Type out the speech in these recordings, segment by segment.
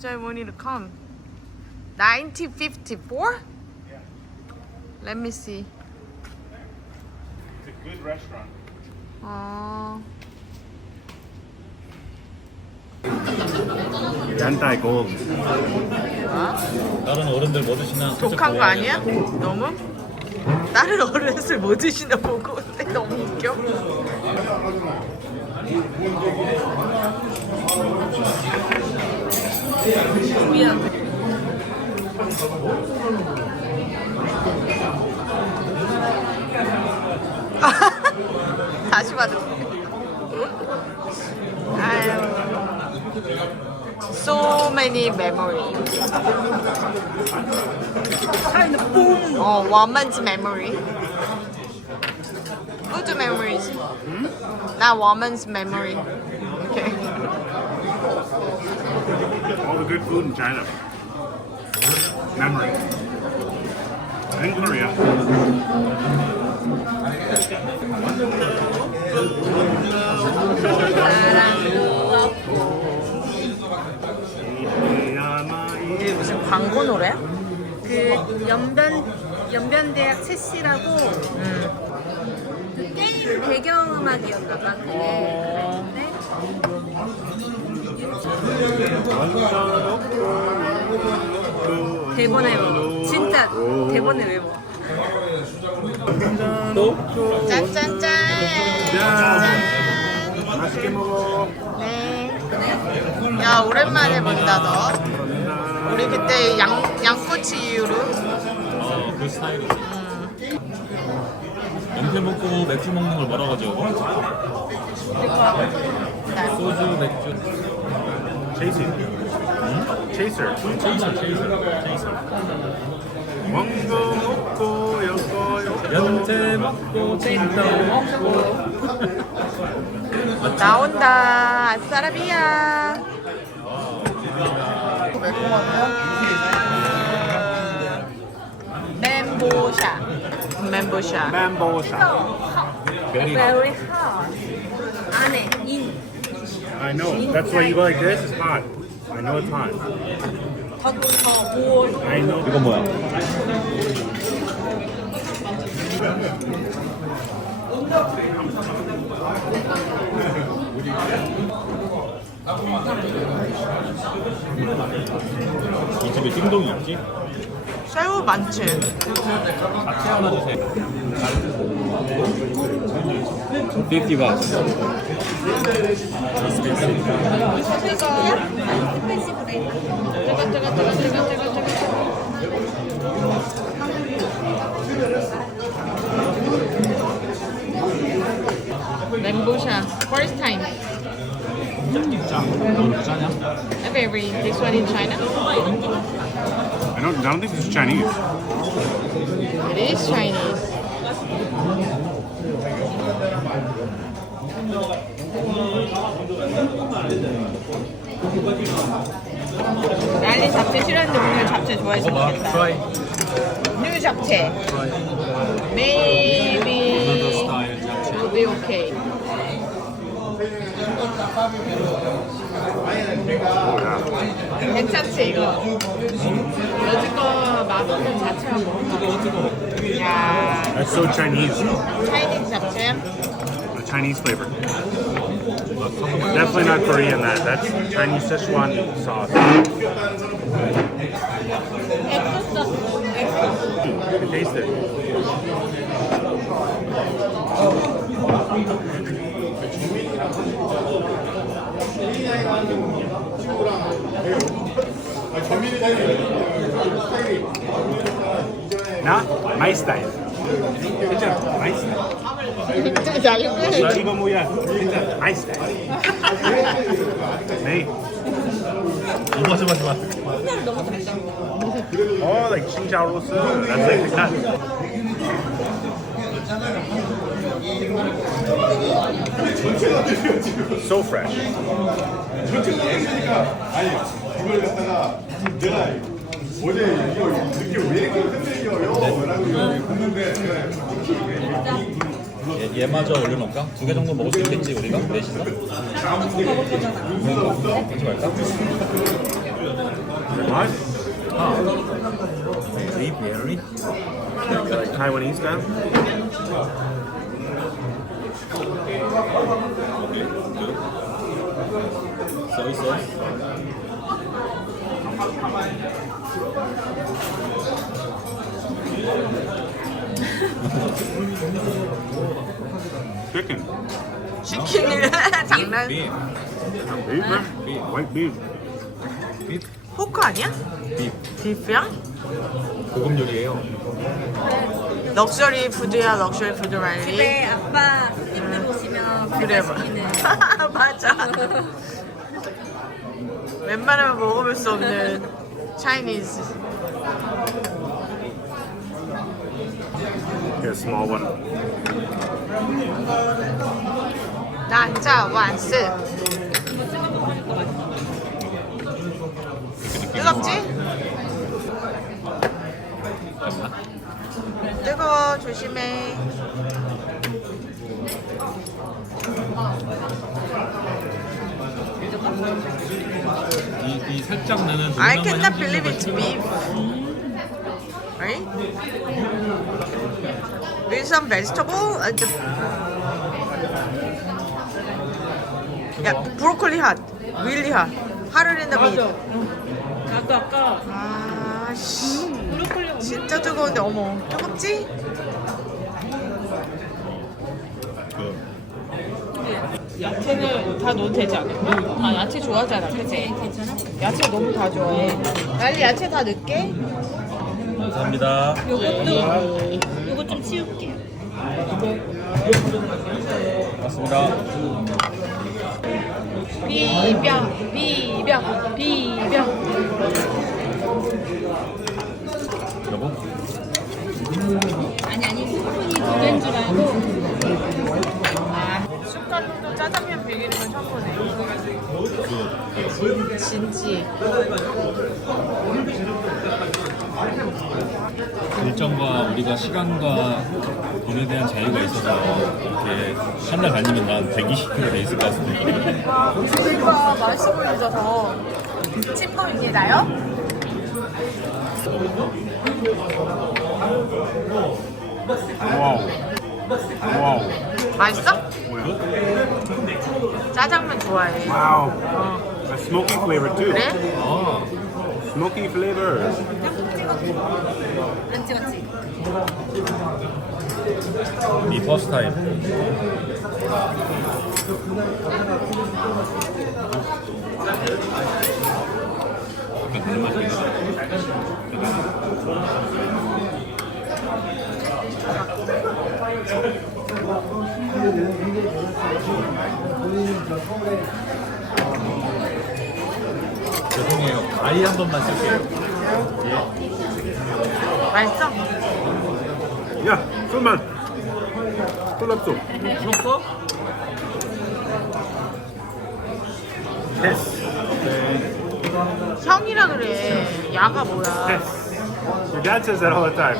Why I want you to come. 1954? Let me see. It's a good restaurant. 어, Yantai gold. 다른 어른들 뭐 드시나 독한 거 아니야? 너무? 다른 어른들 뭐 드시나 보고 너무 웃겨. 다시 봐도 아유 So many memory 어, woman's memory Good memories not woman's memory Okay All the good food in China. Memory. And Korea. 이게 무슨 광고 노래야? 그 연변 연변대학 채씨라고 그 게임 배경음악이었나 봐. 그게 그랬는데 대본에 외워. 진짜 대본에 외워. 짠짠짠 짠! 맛있게 먹어. 네. 야 오랜만에 본다 너 우리 그때 양, 양꼬치 이후로 어, 그 스타일이지. 연필 먹고 맥주 먹는 걸 뭐라고 하죠? 소주, 맥주. Chasing. Chaser. 체이서, 체이서, 체이서. 먹고 먹고 여거 여거. 연태 먹고, 체이서 먹고. 나온다 아싸라비아 멘보샤 멘보샤. 별이 Very hot. I know. That's why you go like this. It's hot. I know it's hot. I know. 이건 뭐야? 이 집에 띵동이 있지? 새우 많지 같이 하나 주세요. 50 바트. 멘보샤 first time 짜냐? ever ever eat this one in China I don't. I don't think this is Chinese. it is Chinese 난리 잡채 싫어하는데 오늘 잡채 좋아해서 먹어봐. 먹겠다 트라이. 뉴 잡채 트라이. maybe will be okay 괜찮지 이거 여지껏 맛없는 자체만 먹어봐 뜨거워. 야 That's so Chinese. 차이니즈 잡채 A Chinese flavor. Definitely not Korean. That. That's Chinese Szechuan sauce. You can taste it. Not my style. 진짜 my style. 야 이거 이거 뭐야? 진짜 my style. 네. 오, 맞아, 맞아, 맞아. Oh, like Xinjiao roast. That's like the cut. So fresh. 아니 이걸 갖다가 내가 어제 이거 느낌 왜 이렇게 흔들려요? 라고 묻는데 얘, 얘마저 올려놓을까? 두 개 정도 먹을 수 있겠지, 우리가? 넷이서? 하지 말까? What? Beef berry. Like Taiwanese style? Soy sauce. Chicken. 치킨이래 장난 Beef. Beef, man? White beef. Beef. 포크 아니야? Beef. 비프야? 고급 요리예요. 럭셔리 푸드야 럭셔리 푸드 말리 집에 아빠 그래 배달시키는 맞아. 웬만하면 먹어볼 수 없는 차이니즈 a small one. 난자 완스. 뜨겁지? 뜨거워 조심해 이, 이 살짝 나는 I cannot believe it's beef right? With some vegetable and the... 야 브로콜리 핫 really hot hotter than the meat 나도 아까 아씨 진짜 뜨거운데 어머 뜨겁지? 야채는 다 넣어도 되지 않을까? 아 야채 좋아하잖아 그치? 괜찮아? 야채 너무 다 좋아해 난리 야채 다 넣을게 감사합니다. 요것도 요거 좀 치울게요. 맞습니다. 비벼 비벼 비벼 여보? 아니 아니 스푼이 두 개인 줄 알고 숟갈로도 짜장면 비비는 건 처음 보네 진지 일정과 우리가 시간과 돈에 대한 자유가 있어서 이렇게 한달 다니면 난 120kg 돼 있을 것 같은데. 오빠 맛있어 더 침범입니다요? Wow. Wow. 맛있어? 짜장면 좋아해 Wow. A smoky flavor too. 그래? 아, Smoky flavor. 안 찍었지? 이 퍼스트 타임. 죄송해요. 가위 한 번만 쓸게요. 맛있어? Yeah, 술만. 술 없어. 풀었어? Tess. 형이라 그래 야가 뭐야 Tess. Your dad says that all the time.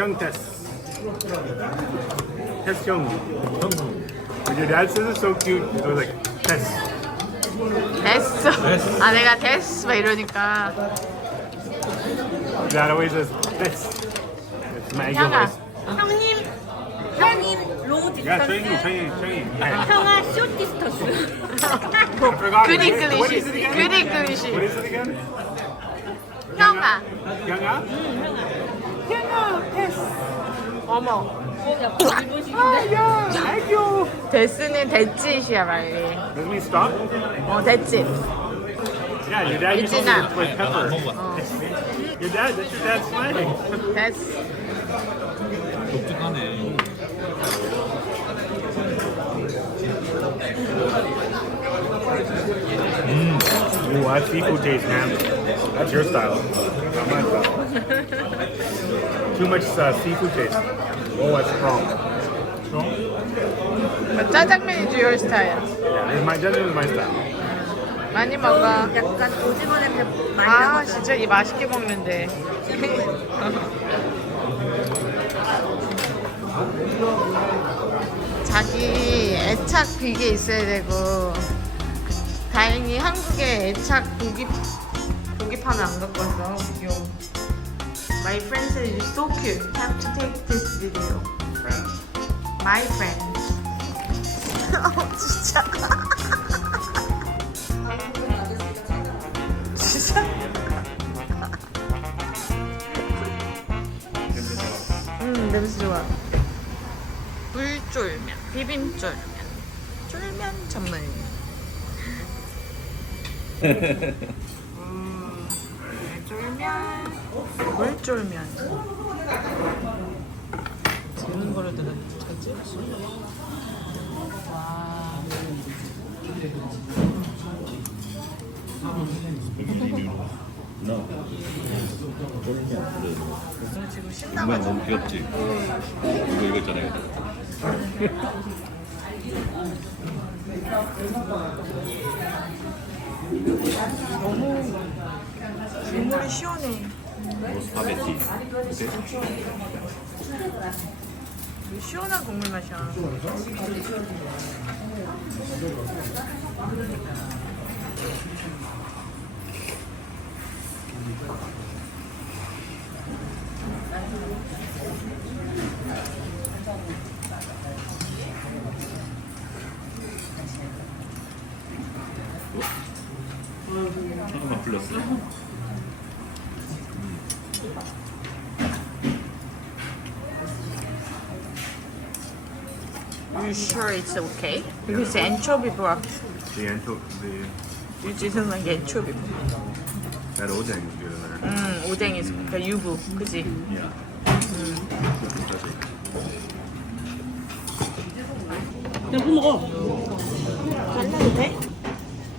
Young Tess. Tess Young. When your dad says it's so cute, he's always like. 됐어 됐어. 아 내가 됐어 막 이러니까 Your dad always says. It's ego 형아 voice. 형님 형님 로우 디스턴스 Chinese. 형아 숏 디스턴스 I forgot 그 it. What 잉글리시 is it again? 그 What 잉글리시 is it again? 형아 Young 어머 약간 일본식인데 데스는 데찌시야 말리 Doesn't mean stop? 어 데찌 Yeah, your dad used to enough. it with pepper. Your dad, that's your dad smiling. 데스 독특하네. Ooh, that's seafood taste, man. That's your style. Not my style. Too much uh, seafood taste. Oh, that's strong. 짜장면이 주요 스타일 Yeah, this is my, that is my style. 많이 먹어 약간 오징어 냄새 많이 아 나거든 진짜 이 맛있게 먹는데 자기 애착 비계 있어야 되고 다행히 한국에 애착 고기 고기파는 안 갖고 왔어. 귀여워. My friend said it's so cute. Have to take this video. My friend. 어 진짜. 진짜. 음 냄새 좋아. 불쫄면, 비빔쫄면, 쫄면 전문. 음, 물쫄면. 드는 거를? 와. 쫄면 그래. 너 지금 이거 신나가지고. 너무 귀엽지? 이거 이거 있잖아요. 너무 국물이 시원해. 뭐 스파게티. 시원한 국물 맛이야. You sure it's okay? Because anchovy broth. The ancho, the You didn't like anchovy broth. that ojang is good in there. 음, 오뎅이 그러니까 유부, 그지? 야. 잘라도 돼?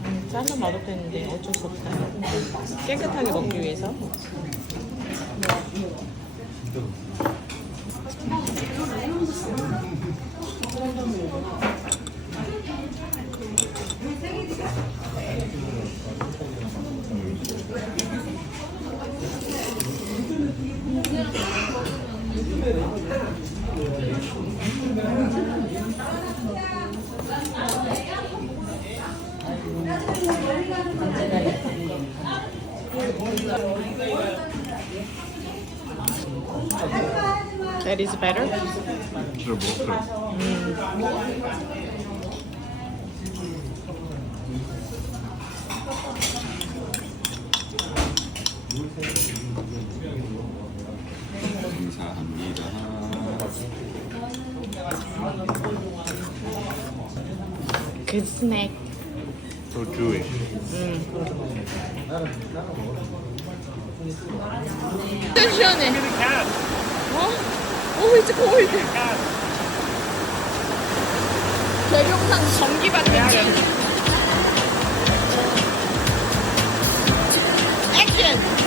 음, 잘라 맛없겠는데 어쩔 수 없다. 깨끗하게 먹기 위해서. Better. They're both good. 감사합니다. Good snack. So chewy. 시원해. 어? 오, 이제 거울. 대용량 전기 받는 액션!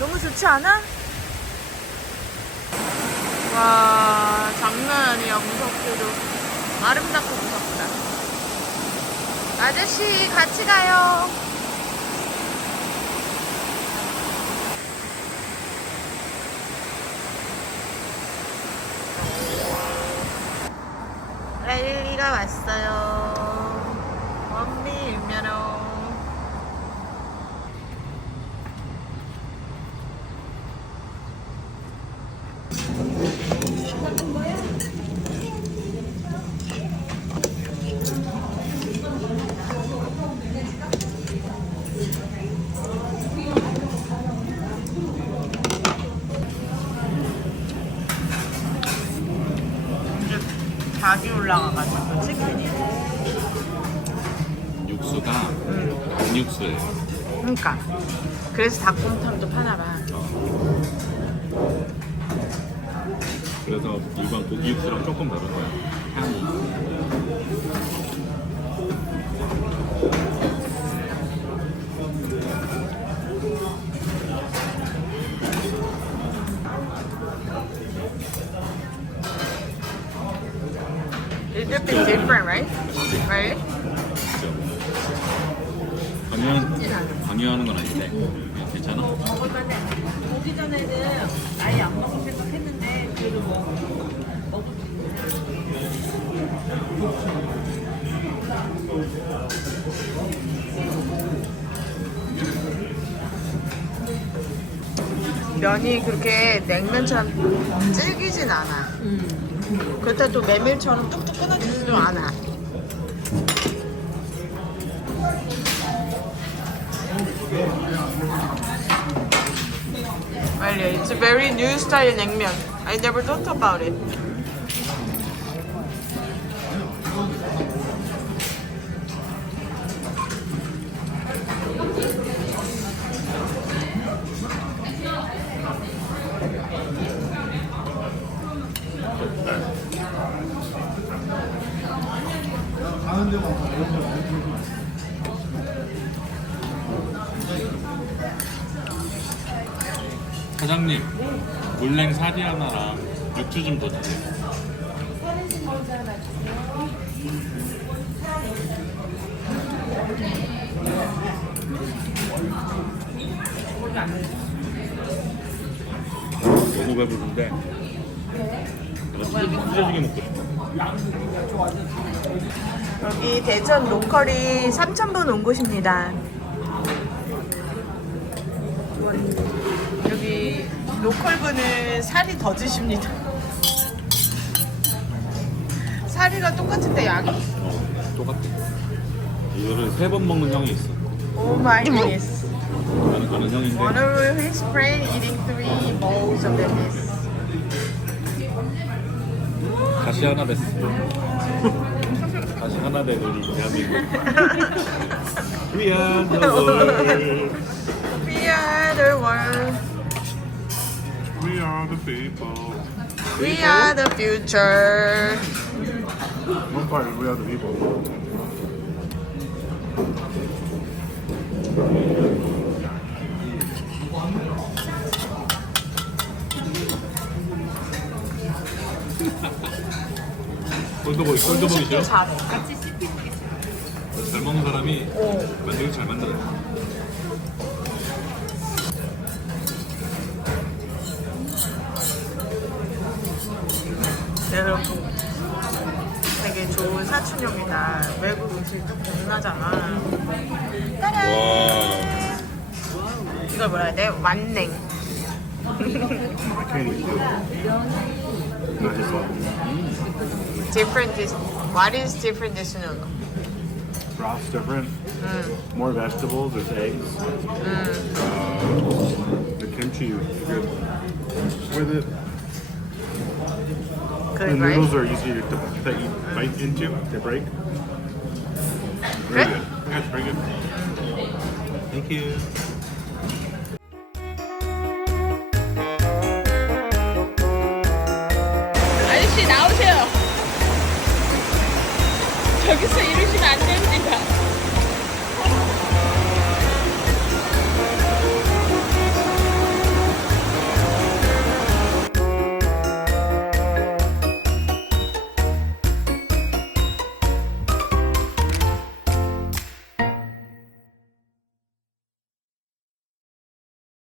너무 좋지 않아? 와 장난 아니야 무섭게도 아름답고 무섭다. 아저씨 같이 가요. 랠리가 왔어요 각이 올라가가지고 치킨이. 육수가 응. 육수예요 그러니까. 그래서 닭곰탕도 파나봐. 어. 그래서 일반 고기 육수랑 조금 다른 거예요. 향이. Different, right? Right? 강요하는 건 아닌데 그냥 괜찮아? 오기 전에는 아예 안 먹을 생각했는데 그래도 뭐 먹을. 면이 그렇게 냉면처럼 질기진 않아. 그렇다고 또 메밀처럼 뚝뚝 끊어지지도 않아. Really, it's a very new style 냉면. I never thought about it. 사리 하나랑 육주 좀 더 주세요. 너무 배부른데. 여기 대전 로컬이 3,000분 온 곳입니다. 여기 로컬분은 살이 더 드십니다. 살이가 똑같은데 양이? 어, 똑같아. 이거를 세 번 먹는 형이 있어. 오 마이 갓. 나는 그런 형인데 One of his friend eating three bowls of this. 다시 하나 됐어. 다시 하나 된 우리 대한민국. We are the world. We are the world. We are the people. We are the future. One part is we are the people. 꼴도보기 꼴도보기 싫어? 같이 씹히는 게. 잘 먹는 사람이 오. 만들기 잘 만들어. 여러분 되게 좋은 사춘용이다. 외국 음식 좀. 따란! 와. 이걸 뭐라 해야 돼? 완냉. Fault. Different is what is different is noodle. Broth's different. More vegetables. There's eggs. Uh, the kimchi is good with it. good, the noodles right? are easy to that you bite into. They break. Very good. That's very good. Thank you. 아저씨 나오세요. 여기서 이러시면 안 돼요.